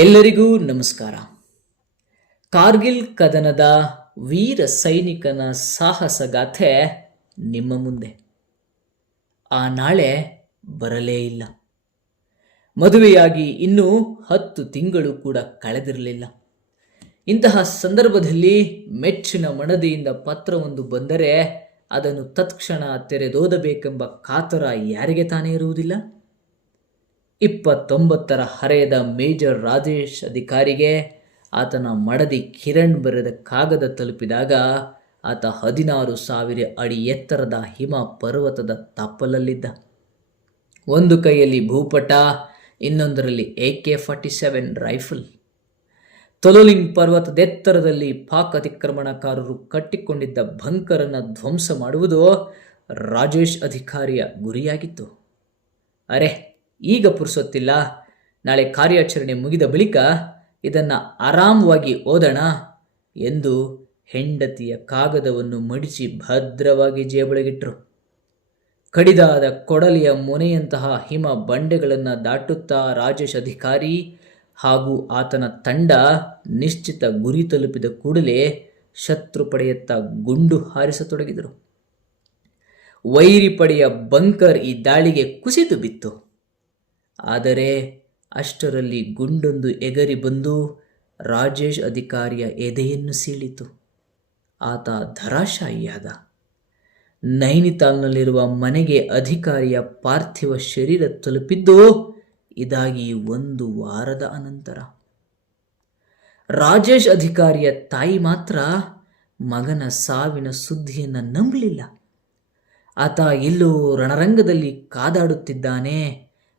ಎಲ್ಲರಿಗೂ ನಮಸ್ಕಾರ. ಕಾರ್ಗಿಲ್ ಕದನದ ವೀರ ಸೈನಿಕನ ಸಾಹಸಗಾಥೆ ನಿಮ್ಮ ಮುಂದೆ. ಆ ನಾಳೆ ಬರಲೇ ಇಲ್ಲ. ಮದುವೆಯಾಗಿ ಇನ್ನೂ 10 ತಿಂಗಳು ಕೂಡ ಕಳೆದಿರಲಿಲ್ಲ. ಇಂತಹ ಸಂದರ್ಭದಲ್ಲಿ ಮೆಚ್ಚಿನ ಮಡದಿಯಿಂದ ಪತ್ರವೊಂದು ಬಂದರೆ ಅದನ್ನು ತತ್ಕ್ಷಣ ತೆರೆದೋದಬೇಕೆಂಬ ಕಾತರ ಯಾರಿಗೆ ತಾನೇ ಇರುವುದಿಲ್ಲ? 29ರ ಹರೆಯದ ಮೇಜರ್ ರಾಜೇಶ್ ಅಧಿಕಾರಿಗೆ ಆತನ ಮಡದಿ ಕಿರಣ್ ಬರೆದ ಕಾಗದ ತಲುಪಿದಾಗ ಆತ 16,000 ಅಡಿ ಎತ್ತರದ ಹಿಮ ಪರ್ವತದ ತಪ್ಪಲಲ್ಲಿದ್ದ. ಒಂದು ಕೈಯಲ್ಲಿ ಭೂಪಟ, ಇನ್ನೊಂದರಲ್ಲಿ AK-47 ರೈಫಲ್. ತೊಲೋಲಿಂಗ್ ಪರ್ವತದೆತ್ತರದಲ್ಲಿ ಪಾಕ್ ಅತಿಕ್ರಮಣಕಾರರು ಕಟ್ಟಿಕೊಂಡಿದ್ದ ಬಂಕರನ್ನು ಧ್ವಂಸ ಮಾಡುವುದು ರಾಜೇಶ್ ಅಧಿಕಾರಿಯ ಗುರಿಯಾಗಿತ್ತು. ಅರೆ, ಈಗ ಪುರುಸೊತ್ತಿಲ್ಲ, ನಾಳೆ ಕಾರ್ಯಾಚರಣೆ ಮುಗಿದ ಬಳಿಕ ಇದನ್ನು ಆರಾಮವಾಗಿ ಓದೋಣ ಎಂದು ಹೆಂಡತಿಯ ಕಾಗದವನ್ನು ಮಡಿಸಿ ಭದ್ರವಾಗಿ ಜೇಬೊಳಗಿಟ್ರು. ಕಡಿದಾದ ಕೊಡಲಿಯ ಮೊನೆಯಂತಹ ಹಿಮ ಬಂಡೆಗಳನ್ನು ದಾಟುತ್ತಾ ರಾಜೇಶ್ ಅಧಿಕಾರಿ ಹಾಗೂ ಆತನ ತಂಡ ನಿಶ್ಚಿತ ಗುರಿ ತಲುಪಿದ ಕೂಡಲೇ ಶತ್ರು ಪಡೆಯತ್ತ ಗುಂಡು ಹಾರಿಸತೊಡಗಿದರು. ವೈರಿ ಪಡೆಯ ಬಂಕರ್ ಈ ದಾಳಿಗೆ ಕುಸಿದು ಬಿತ್ತು. ಆದರೆ ಅಷ್ಟರಲ್ಲಿ ಗುಂಡೊಂದು ಎಗರಿ ಬಂದು ರಾಜೇಶ್ ಅಧಿಕಾರಿಯ ಎದೆಯನ್ನು ಸೀಳಿತು. ಆತ ಧರಾಶಾಯಿಯಾದ. ನೈನಿತಾಲ್ನಲ್ಲಿರುವ ಮನೆಗೆ ಅಧಿಕಾರಿಯ ಪಾರ್ಥಿವ ಶರೀರ ತಲುಪಿದ್ದು ಇದಾಗಿ 1 ವಾರದ ಅನಂತರ. ರಾಜೇಶ್ ಅಧಿಕಾರಿಯ ತಾಯಿ ಮಾತ್ರ ಮಗನ ಸಾವಿನ ಸುದ್ದಿಯನ್ನು ನಂಬಲಿಲ್ಲ. ಆತ ಎಲ್ಲೋ ರಣರಂಗದಲ್ಲಿ ಕಾದಾಡುತ್ತಿದ್ದಾನೆ,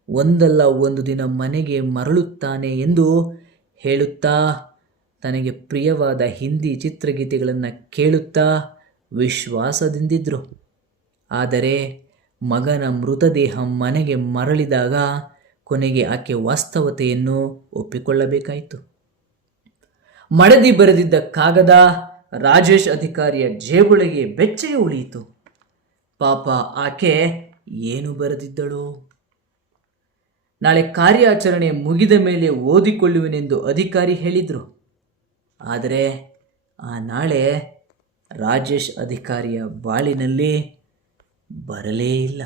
ಒಂದಲ್ಲ ಒಂದು ದಿನ ಮನೆಗೆ ಮರಳುತ್ತಾನೆ ಎಂದು ಹೇಳುತ್ತಾ ತನಗೆ ಪ್ರಿಯವಾದ ಹಿಂದಿ ಚಿತ್ರಗೀತೆಗಳನ್ನು ಕೇಳುತ್ತಾ ವಿಶ್ವಾಸದಿಂದಿದ್ರು. ಆದರೆ ಮಗನ ಮೃತದೇಹ ಮನೆಗೆ ಮರಳಿದಾಗ ಕೊನೆಗೆ ಆಕೆ ವಾಸ್ತವತೆಯನ್ನು ಒಪ್ಪಿಕೊಳ್ಳಬೇಕಾಯಿತು. ಮಡದಿ ಬರೆದಿದ್ದ ಕಾಗದ ರಾಜೇಶ್ ಅಧಿಕಾರಿಯ ಜೇಬೊಳಗೆ ಬೆಚ್ಚಗೆ ಉಳಿಯಿತು. ಪಾಪ, ಆಕೆ ಏನು ಬರೆದಿದ್ದಳು? ನಾಳೆ ಕಾರ್ಯಾಚರಣೆ ಮುಗಿದ ಮೇಲೆ ಓದಿಕೊಳ್ಳುವೆನೆಂದು ಅಧಿಕಾರಿ ಹೇಳಿದರು. ಆದರೆ ಆ ನಾಳೆ ರಾಜೇಶ್ ಅಧಿಕಾರಿಯ ಬಾಳಿನಲ್ಲಿ ಬರಲೇ ಇಲ್ಲ.